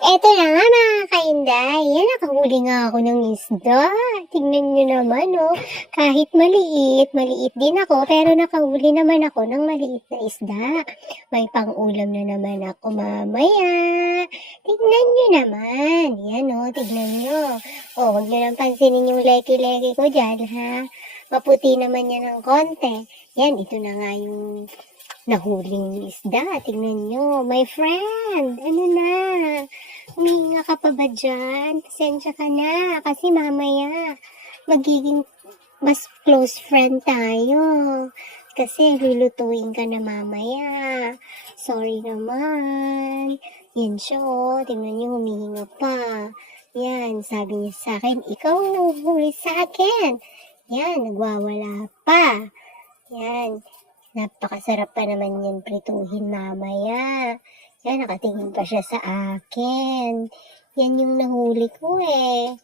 Eto na nga mga kainday, yan nakahuli nga ako ng isda. Tingnan nyo naman oh, kahit maliit, maliit din ako pero nakahuli naman ako ng maliit na isda. May pang-ulam na naman ako mamaya. Tingnan nyo naman, yan oh, tignan nyo. Oh, huwag nyo lang pansinin yung leki-leki ko dyan ha. Maputi naman yan ng konti. Yan, ito na nga yung nahuling isda. Tingnan nyo, my friend, ano na? Humihinga ka pa ba dyan? Pasensya ka na, kasi mamaya magiging mas close friend tayo. Kasi lulutuin ka na mamaya. Sorry naman. Yan siya oh, tingnan nyo, humihinga pa. Yan, sabi niya sa akin, ikaw nahuhuli sa akin. Yan, nagwawala pa. Yan, napakasarap pa naman yan prituhin mamaya. Yan, nakatingin pa siya sa akin. Yan yung nahuli ko eh.